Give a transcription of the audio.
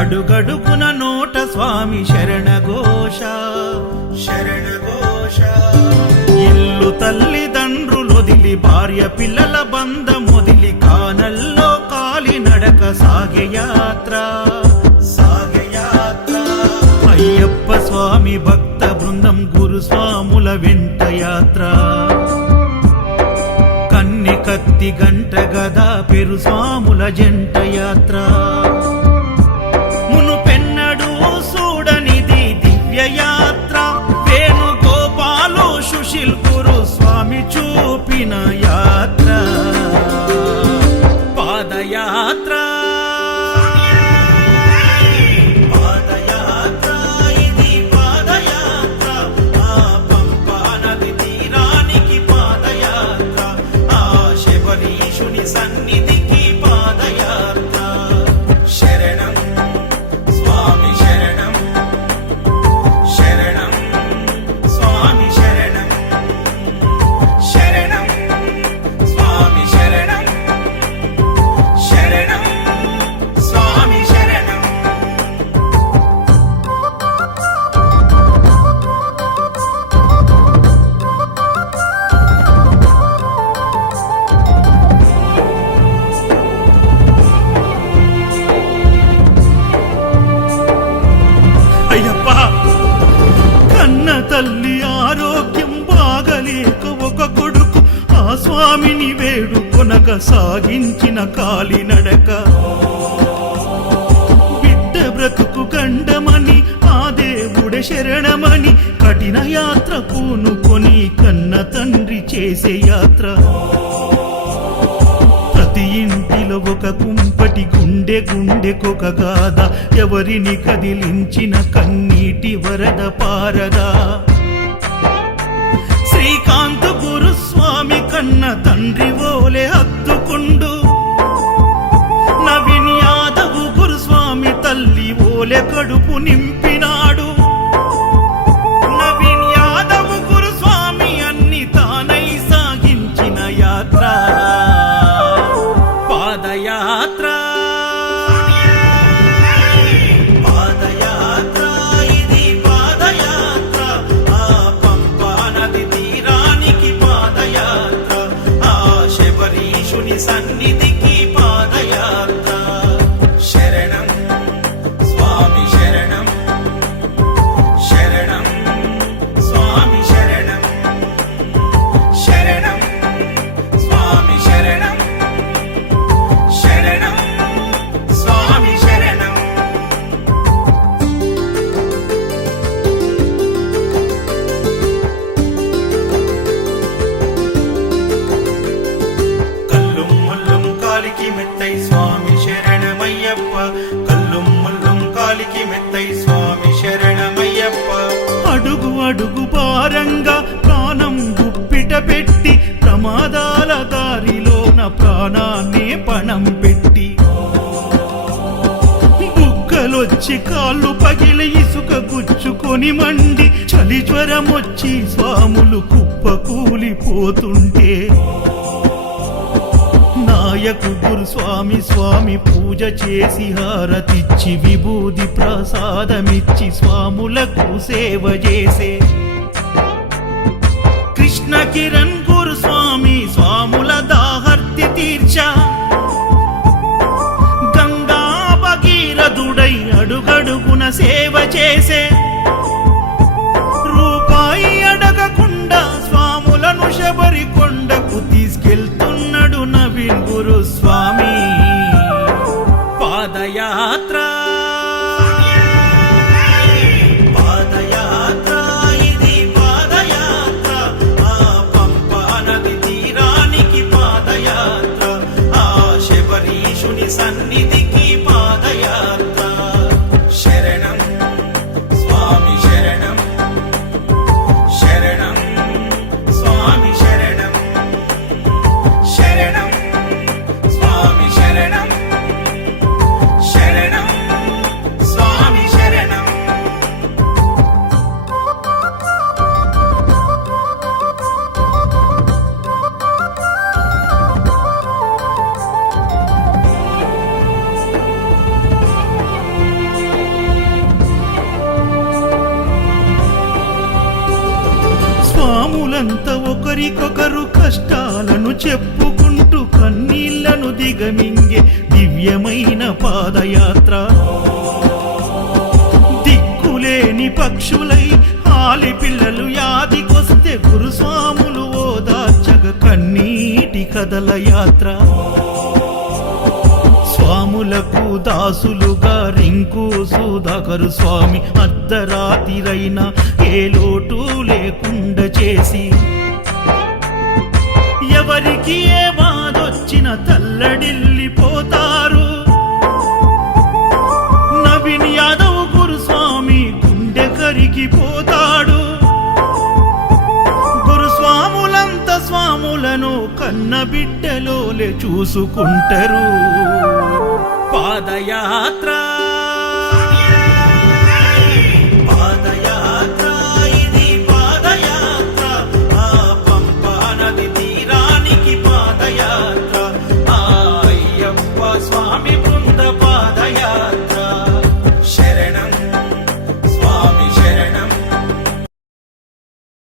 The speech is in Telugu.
అడుగడుగున నోట స్వామి శరణఘోష శరణఘోష. ఇల్లు తల్లిదండ్రులొదిలి భార్య పిల్లల బంధమొదిలి కానల్లో కాలి నడక సాగే యాత్ర సాగే యాత్ర. అయ్యప్ప స్వామి భక్త బృందం గురుస్వాముల వెంట యాత్ర. కన్నె కత్తి గంట గదా పెరు స్వాముల జంట యాత్ర. మునుపెన్నడూ చూడనిది దివ్య యాత్ర. వేణుగోపాలు సుశీల్ గురు స్వామి చూపిన యాత్ర పాదయాత్ర. సన్నిధికి పాదయాత్ర. శరణం స్వామి శరణం శరణం స్వామి శరణం శరణం స్వామి శరణం శరణం స్వామి శరణం. అయ్యప్ప కన్న తల్లి ఆరోగ్యం బాగలేక ఒక కొడుకు ఆ స్వామిని వేడుకొనగా సాగించిన కాలినడక. బిడ్డ బ్రతుకు గండమని ఆ దేవుడే శరణమని కఠిన యాత్ర పూనుకొని కన్న తండ్రి చేసే యాత్ర. ప్రతి ఇంటిలో ఒక కుంపటి గుండె గుండెకొక గాథ. ఎవరిని కదిలించిన కన్నీటి వరద పారదా. శ్రీకాంత్ గురుస్వామి కన్న తండ్రి ఓలే హత్తుకుండు. నవీన్ యాదవ్ గురుస్వామి తల్లి ఓలే కడుపు నింపినాడు. నవీన్ యాదవ్ గురుస్వామి అన్ని తానై సాగించిన యాత్ర పాదయాత్ర. పాదయాత్ర ఇది పాదయాత్ర. ఆ పంపా నది తీరానికి పాదయాత్ర. ఆ శబరీషుని సన్నిధికి పాదయాత్ర. శరణం స్వామి శరణం శరణం స్వామి శరణం శరణం స్వామి శరణం శరణం స్వామి శరణం. కల్లుం మల్లుం కాలికి మెత్తై స్వామి శరణమయ్యప్ప. కల్లుం మల్లుం కాలికి మెత్తై స్వామి శరణమయ్యప్ప. అడుగు అడుగు భారంగా ప్రాణం గుప్పిట పెట్టి ప్రమాదాల దారిలోన ప్రాణాన్ని పణం పెట్టి బుగ్గలొచ్చి కాళ్ళు పగిలి ఇసుక గుచ్చుకొని మండి చలి జ్వరమొచ్చి స్వాములు కుప్పకూలిపోతుంటే నాయకు గురుస్వామి స్వామి పూజ చేసి హారతిచ్చి విభూది ప్రసాదమిచ్చి స్వాములకు సేవ చేసే కృష్ణ కిరణ్ గురుస్వామి స్వాముల దాహర్తి తీర్చా. గంగా భగీరథుడై అడుగడుగున సేవ చేసే. రూపాయి అడగకుండా స్వాములను శబరి కొండకు తీసుకెళ్తున్నాడు నవీన్ గురుస్వామి పాదయాత్ర. పాదయాత్ర ఇది పాదయాత్ర. ఆ పంపా నది తీరానికి పాదయాత్ర. ఆ సన్నిధికి పాదయాత్ర శరణం స్వామి స్వాములంతా ఒకరికొకరు కష్టాలను చెప్పుకుంటూ కన్నీళ్లను దిగమింగే దివ్యమైన పాదయాత్ర. దిక్కులేని పక్షులై ఆలి పిల్లలు యాదికొస్తే గురుస్వాములు ఓదార్చగ కన్నీటి కదల యాత్ర. స్వాములకు దాసులుగా రింకు సుధాకరు స్వామి అర్ధరాతిరైనా ఏ లోటు లేకుండా చేసి, ఎవరికి ఏ బాధొచ్చిన తల్లడిల్లిపోతారు. నవీన్ యాదవ్ గురుస్వామి గుండె కరిగిపోతాడు. గురుస్వాములంత స్వాములను కన్న బిడ్డలోలే చూసుకుంటారు. పాదయాత్ర